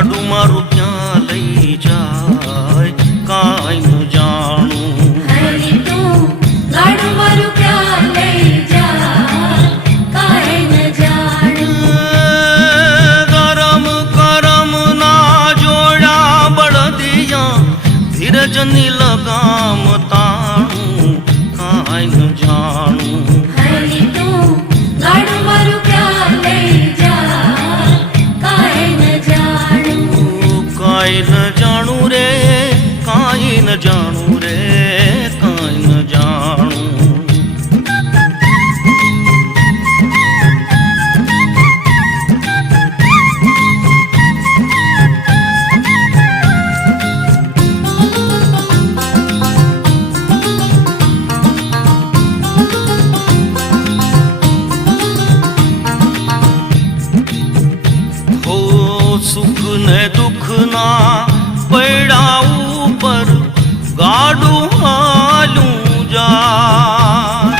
ગાડું મારું ક્યાં લઈ જાય કાંઈ ન જાણું. હરી તું ગાડું મારું ક્યાં લઈ જા કાંઈ ન જાણું. ગરમ કરમ ના જોડા બળદિયા ધીરજની લગામ તાણું કાંઈ ન જાણું. હરી તું ગાડું મારું ક્યાં લઈ જા કાંઈ ન જાણું. કાંઈ ન જાણું રે કાંઈ ન જાણું રે કાંઈ ન જાણું. હો સુખ ને દુઃખ ના પૈડા ઉપર ગાડું હાલું જાય.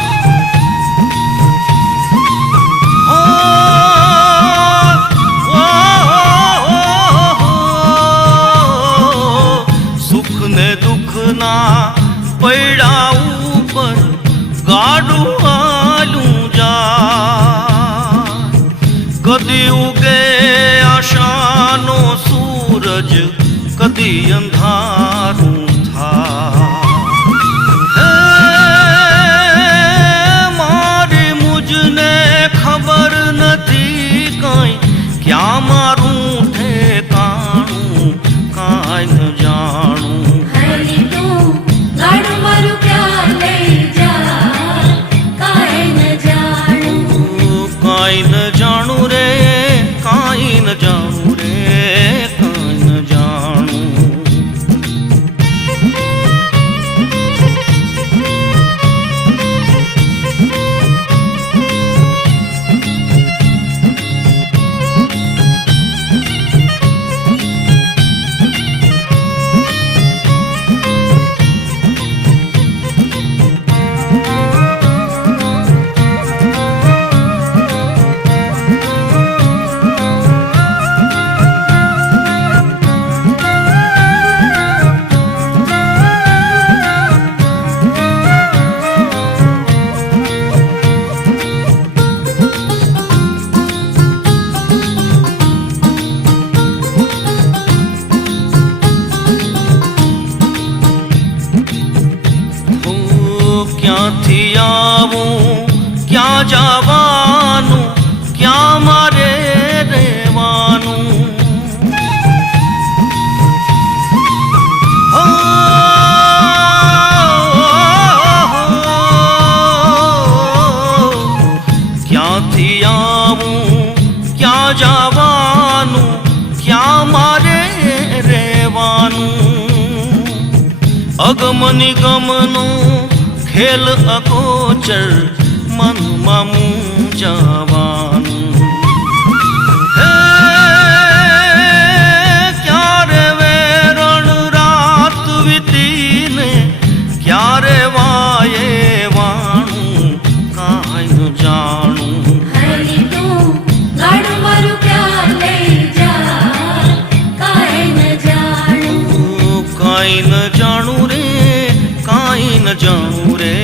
સુખ ને દુઃખ ના પૈડા ઉપર ગાડું હાલું જાય. કદી ઉગે આશાનો સૂરજ કદી અંધારું થાય. મારી મુજને ખબર નથી કાંઈ ક્યાં મારું ઠેકાણું કાંઈ ન જાણું. હરી તું ગાડું મારું ક્યાં લઈ જા કાંઈ ન જાણું. કાંઈ ન જાણું રે કાંઈ ન જાણું રે કાંઈ ન જાણું. ક્યાંથી આવું ક્યાં જવાનું ક્યાં મારે રહેવાનું. ક્યાંથી આવું ક્યાં જવાનું ક્યાં મારે રહેવાનું. અગમ નિગમનું ખેલ અગોચર મનમાં મૂંઝાવાનું. ક્યારે વેરણ રાત વીતીને ક્યારે વાયે વાણું કાંઈ ન જાણું. હરી તું ગાડું મારું ક્યાં લઈ જા કાંઈ ન જાણું. કાંઈ ન જાણું રે કાંઈ ન જાણું રે